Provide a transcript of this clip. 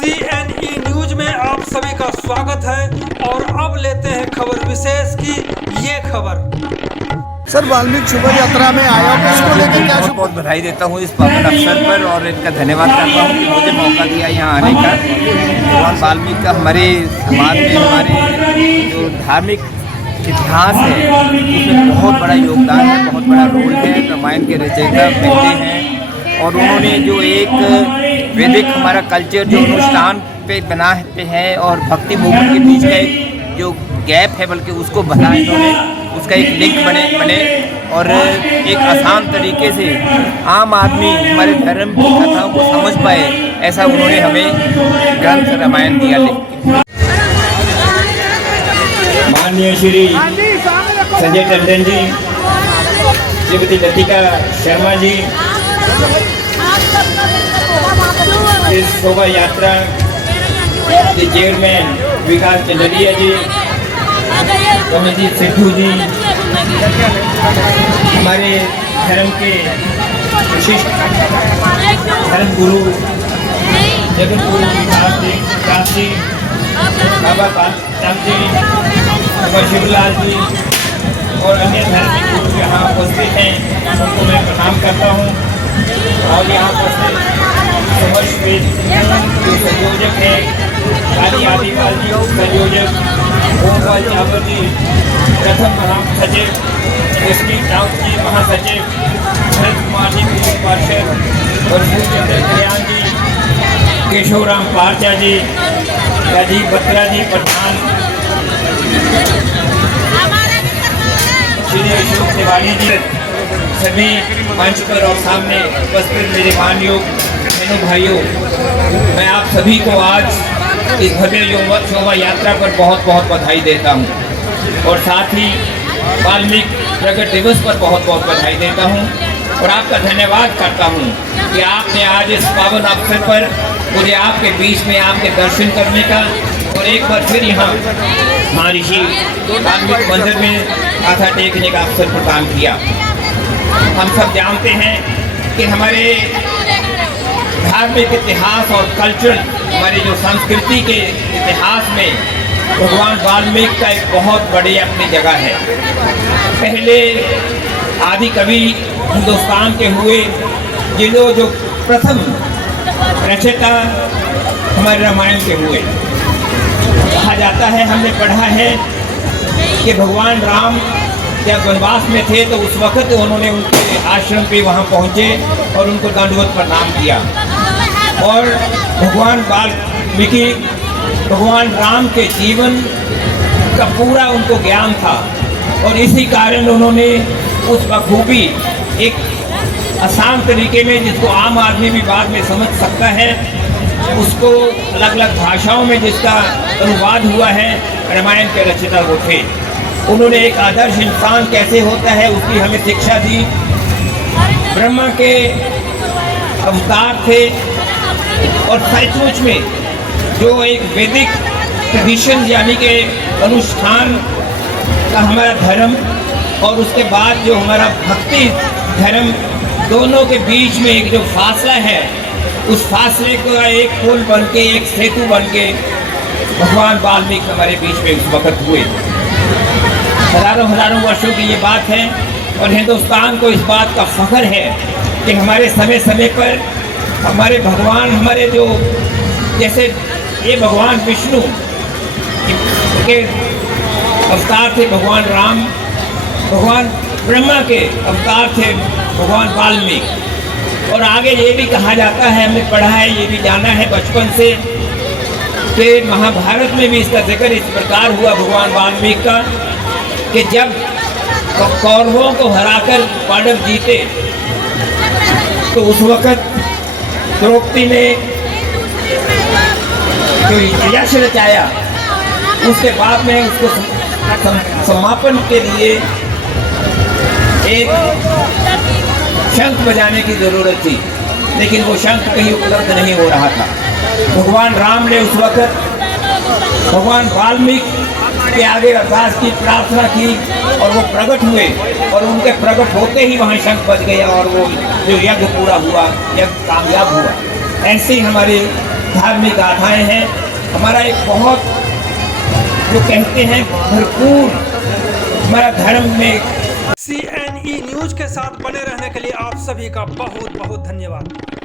CNE news में आप सभी का स्वागत है और अब लेते हैं खबर विशेष की ये खबर। सर, वाल्मीकि शुभ यात्रा में आया हूँ, इसको लेकर क्या बहुत बहुत बधाई देता हूँ इस पावन अवसर पर और इनका धन्यवाद करता हूँ कि मुझे मौका दिया यहाँ आने का। भगवान वाल्मीकि का हमारे समाज में हमारे जो धार्मिक इतिहास है उसमें बहुत बड़ा योगदान है, बहुत बड़ा रोल है। रामायण के रचयिता व्यक्ति हैं और उन्होंने जो एक वैदिक हमारा कल्चर जो अनुष्ठान पे बनाते हैं और भक्ति मूवमेंट के बीच का एक जो गैप है बल्कि उसको भरा इन्होंने, उसका एक लिंक बने और एक आसान तरीके से आम आदमी हमारे धर्म की कथाओं को समझ पाए, ऐसा उन्होंने हमें ग्रंथ रामायण दिया लिख। माननीय श्री संजय टंडन जी, श्रीमती लतिका शर्मा जी, इस शोभा यात्रा के चेयरमैन विकास चंदरिया जी, कमलजीत सिद्धू जी, हमारे धर्म के विशिष्ट धर्म गुरु जगत गुरु विकास जी, बाबा पालराम जी, बाबा शिवलाल जी और अन्य धार्मिक गुरु यहाँ उपस्थित हैं, उनको मैं प्रणाम करता हूँ। और यहाँ उपस्थित समरश्वेत जो संयोजक है, काली आदिवाल जी संयोजक, ओमपाल चावर जी प्रथम महासचिव, एसपी राउत जी महासचिव, भरत कुमार जी पूर्व पार्षद और भूचंद्र कल्याण जी, केशवराम पारचा जी, राजीव बत्रा जी प्रधान, श्री अशोक तिवारी जी, सभी मंच पर और सामने उपस्थित मेरे मानयोग बहनों भाइयों, मैं आप सभी को आज इस भव्य शोभा यात्रा पर बहुत बहुत बधाई देता हूं और साथ ही वाल्मीकि प्रगट दिवस पर बहुत बहुत बधाई देता हूं और आपका धन्यवाद करता हूं कि आपने आज इस पावन अवसर पर मुझे आपके बीच में आपके दर्शन करने का और एक बार फिर यहाँ महर्षि वाल्मीकि मंदिर में माथा टेकने का अवसर प्रदान किया। हम सब जानते हैं कि हमारे धार्मिक इतिहास और कल्चर, हमारी जो संस्कृति के इतिहास में भगवान वाल्मीकि का एक बहुत बड़ी अपनी जगह है। पहले आदि कवि हिंदुस्तान के हुए, जिन्हों जो प्रथम रचयिता हमारे रामायण के हुए। कहा जाता है, हमने पढ़ा है कि भगवान राम जब वनवास में थे तो उस वक्त उन्होंने उनके आश्रम पे वहाँ पहुँचे और उनको दंडवत प्रणाम किया और भगवान वाल्मीकि भगवान राम के जीवन का पूरा उनको ज्ञान था और इसी कारण उन्होंने उस बखूबी एक आसान तरीके में, जिसको आम आदमी भी बाद में समझ सकता है, उसको अलग अलग भाषाओं में जिसका अनुवाद हुआ है, रामायण के रचयिता वो थे। उन्होंने एक आदर्श इंसान कैसे होता है उसकी हमें शिक्षा दी। ब्रह्मा के अवतार थे और सचमुच में जो एक वैदिक ट्रेडिशन यानी कि अनुष्ठान का हमारा धर्म और उसके बाद जो हमारा भक्ति धर्म, दोनों के बीच में एक जो फासला है, उस फासले का एक पुल बन के, एक सेतु बन के भगवान वाल्मीकि हमारे बीच में उस वक्त हुए। हजारों वर्षों की ये बात है और हिंदुस्तान को इस बात का फख्र है कि हमारे समय समय पर हमारे भगवान, हमारे जो जैसे ये भगवान विष्णु के अवतार थे भगवान राम, भगवान ब्रह्मा के अवतार थे भगवान वाल्मीकि। और आगे ये भी कहा जाता है, हमने पढ़ा है, ये भी जाना है बचपन से कि महाभारत में भी इसका जिक्र इस प्रकार हुआ भगवान वाल्मीकि का कि जब कौरवों को हराकर पांडव जीते तो उस वक्त द्रौपदी ने जो यश रचाया, उसके बाद में उसको समापन के लिए एक शंख बजाने की ज़रूरत थी, लेकिन वो शंख कहीं उपलब्ध नहीं हो रहा था। भगवान राम ने उस वक्त भगवान वाल्मीकि के आगे अरदास की, प्रार्थना की और वो प्रकट हुए और उनके प्रकट होते ही वहाँ शंख बज गया और वो जो यज्ञ पूरा हुआ, यज्ञ कामयाब हुआ। ऐसे ही हमारे धार्मिक गाथाएं हैं। हमारा एक बहुत जो कहते हैं भरपूर हमारा धर्म में। CNE न्यूज के साथ बने रहने के लिए आप सभी का बहुत बहुत धन्यवाद।